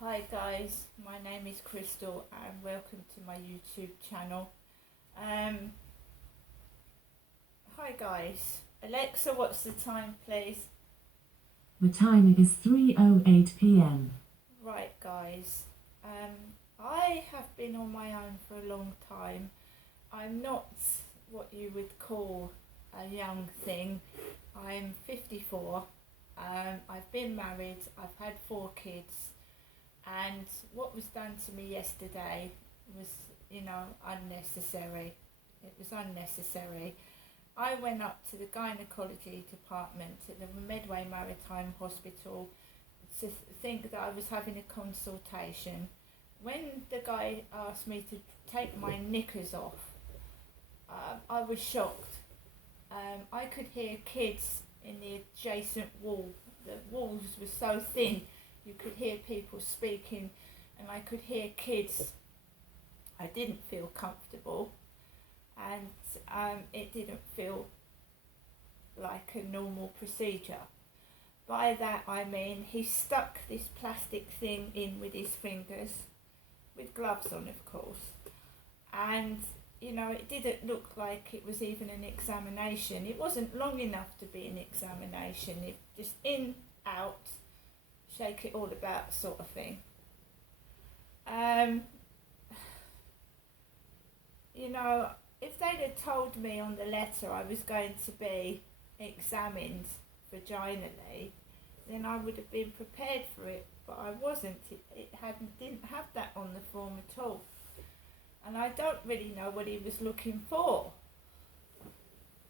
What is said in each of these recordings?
Hi guys, my name is Crystal and welcome to my YouTube channel. Um, Hi guys. Alexa, what's the time please? The time is 3:08 p.m. Right guys, I have been on my own for a long time. I'm not what you would call a young thing. I'm 54. I've been married, I've had 4 kids. And what was done to me yesterday was, unnecessary. It was unnecessary. I went up to the gynecology department at the Medway Maritime Hospital to think that I was having a consultation. When the guy asked me to take my knickers off, I was shocked. I could hear kids in the adjacent wall. The walls were so thin you could hear people speaking, and I could hear kids. I didn't feel comfortable, and it didn't feel like a normal procedure. By that I mean he stuck this plastic thing in with his fingers, with gloves on of course, and it didn't look like it was even an examination. It wasn't long enough to be an examination. It just in, out, shake it all about sort of thing. If they'd have told me on the letter I was going to be examined vaginally, then I would have been prepared for it, but I wasn't. Didn't have that on the form at all. And I don't really know what he was looking for.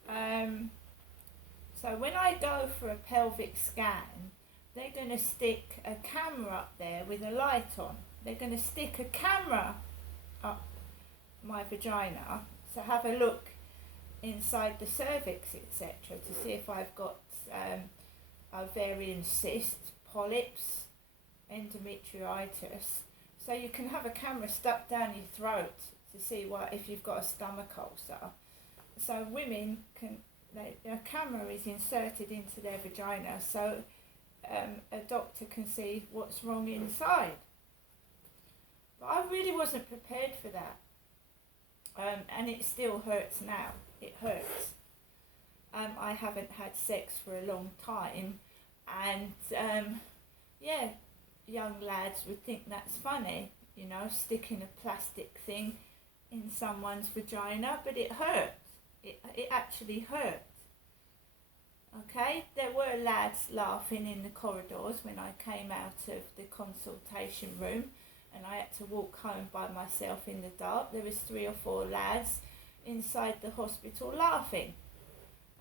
So when I go for a pelvic scan, they're going to stick a camera up there with a light on. They're going to stick a camera up my vagina to have a look inside the cervix, etc., to see if I've got ovarian cysts, polyps, endometriosis. So you can have a camera stuck down your throat to see if you've got a stomach ulcer. So women a camera is inserted into their vagina, so a doctor can see what's wrong inside. But I really wasn't prepared for that. And it still hurts now. It hurts. I haven't had sex for a long time, and young lads would think that's funny, sticking a plastic thing in someone's vagina, but it hurts. It actually hurts. Okay, there were lads laughing in the corridors when I came out of the consultation room and I had to walk home by myself in the dark. There was 3 or 4 lads inside the hospital laughing,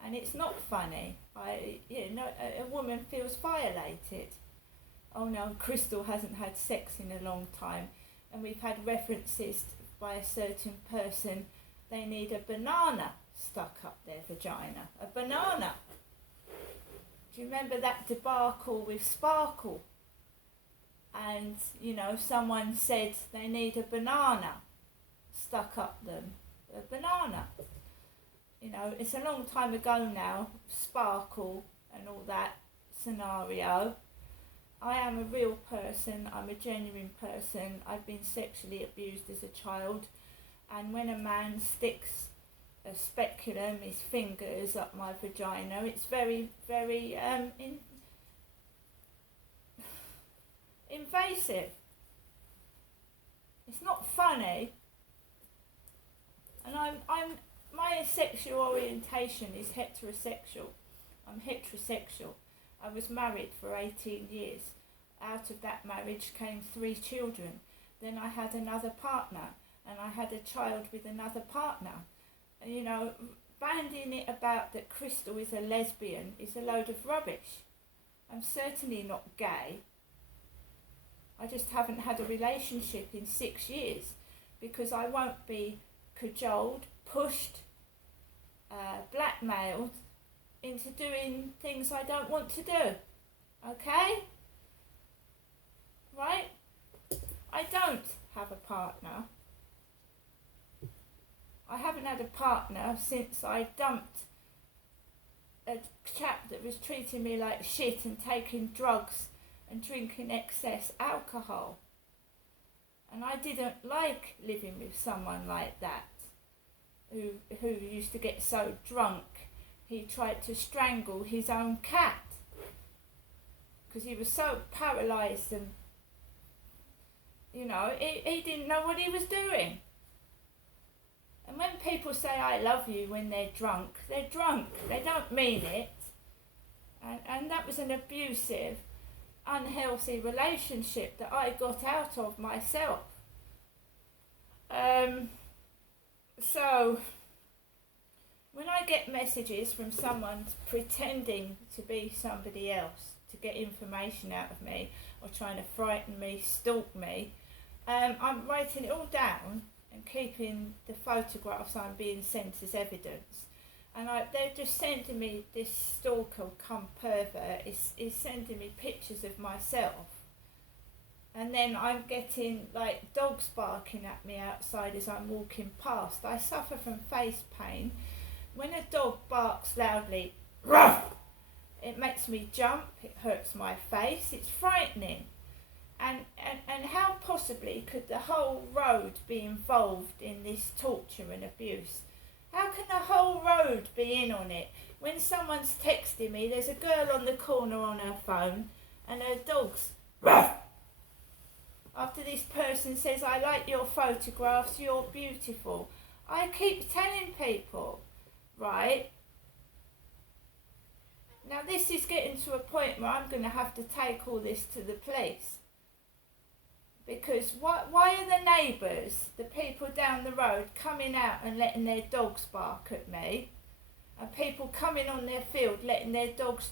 and it's not funny. A woman feels violated. Oh no, Crystal hasn't had sex in a long time, and we've had references by a certain person. They need a banana stuck up their vagina. A banana. Do you remember that debacle with Sparkle? And, someone said they need a banana stuck up them. A banana. It's a long time ago now, Sparkle and all that scenario. I am a real person. I'm a genuine person. I've been sexually abused as a child. And when a man sticks a speculum, his fingers up my vagina, it's very, very invasive. It's not funny. And my sexual orientation is heterosexual. I'm heterosexual. I was married for 18 years. Out of that marriage came 3 children. Then I had another partner, and I had a child with another partner. Banding it about that Crystal is a lesbian is a load of rubbish. I'm certainly not gay. I just haven't had a relationship in 6 years because I won't be cajoled, pushed, blackmailed into doing things I don't want to do. Okay? Right? I don't have a partner. I haven't had a partner since I dumped a chap that was treating me like shit and taking drugs and drinking excess alcohol. And I didn't like living with someone like that, who used to get so drunk he tried to strangle his own cat because he was so paralysed and, he didn't know what he was doing. And when people say I love you when they're drunk, they don't mean it. And that was an abusive, unhealthy relationship that I got out of myself. So when I get messages from someone pretending to be somebody else to get information out of me or trying to frighten me, stalk me, I'm writing it all down and keeping the photographs I'm being sent as evidence. And they're just sending me, this stalker cum pervert is sending me pictures of myself. And then I'm getting like dogs barking at me outside as I'm walking past. I suffer from face pain. When a dog barks loudly, ruff, it makes me jump, it hurts my face, it's frightening. And how possibly could the whole road be involved in this torture and abuse? How can the whole road be in on it? When someone's texting me, there's a girl on the corner on her phone and her dog's ruff. After this person says, I like your photographs, you're beautiful. I keep telling people, right? Now this is getting to a point where I'm going to have to take all this to the police. Because why are the neighbours, the people down the road, coming out and letting their dogs bark at me? And people coming on their field letting their dogs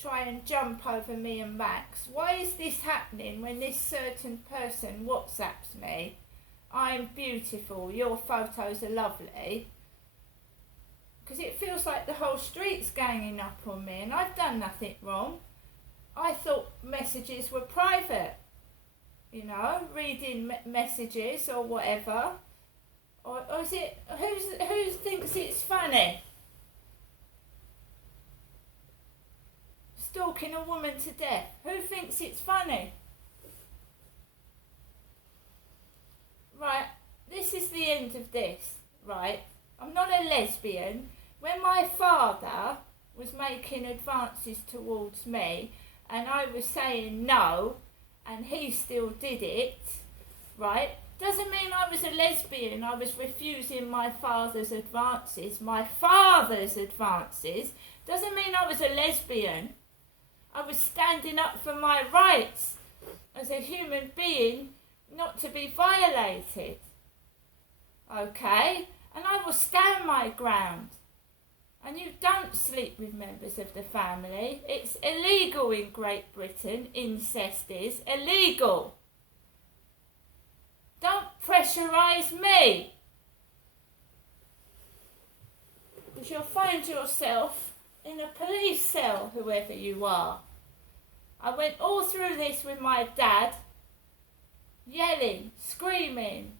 try and jump over me and Max? Why is this happening when this certain person WhatsApps me, I'm beautiful, your photos are lovely? Because it feels like the whole street's ganging up on me and I've done nothing wrong. I thought messages were private. Reading messages or whatever, or is it who thinks it's funny? Stalking a woman to death. Who thinks it's funny? Right, this is the end of this. Right, I'm not a lesbian. When my father was making advances towards me, and I was saying no, and he still did it, right? Doesn't mean I was a lesbian. I was refusing my father's advances. My father's advances doesn't mean I was a lesbian. I was standing up for my rights as a human being not to be violated. Okay? And I will stand my ground. And you don't sleep with members of the family. It's illegal in Great Britain. Incest is illegal. Don't pressurise me. Because you'll find yourself in a police cell, whoever you are. I went all through this with my dad, yelling, screaming,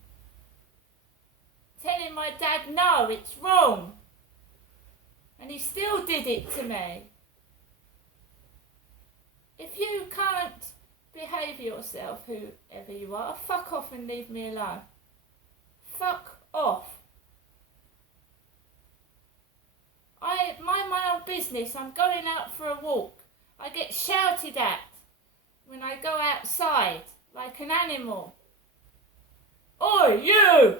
telling my dad, no, it's wrong. And he still did it to me. If you can't behave yourself, whoever you are, fuck off and leave me alone. Fuck off. I mind my own business. I'm going out for a walk. I get shouted at when I go outside like an animal. Oi, you!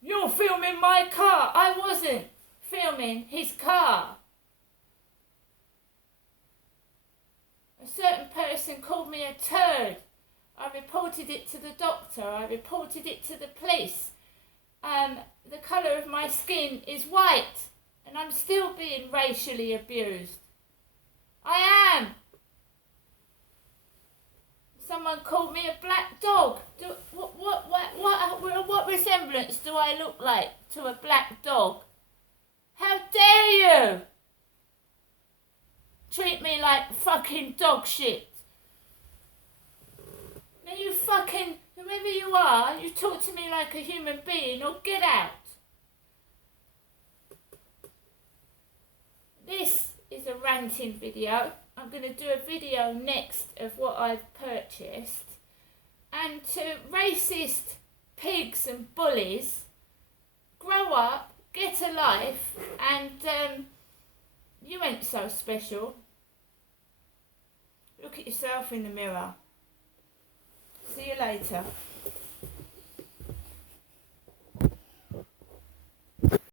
You're filming my car. I wasn't filming his car. A certain person called me a turd. I reported it to the doctor. I reported it to the police. The colour of my skin is white and I'm still being racially abused. I am. Someone called me a black dog. What resemblance do I look like to a black dog? How dare you treat me like fucking dog shit? Now you fucking, whoever you are, you talk to me like a human being or get out. This is a ranting video. I'm going to do a video next of what I've purchased. And to racist pigs and bullies, grow up, get a life, and you ain't so special. Look at yourself in the mirror. See you later.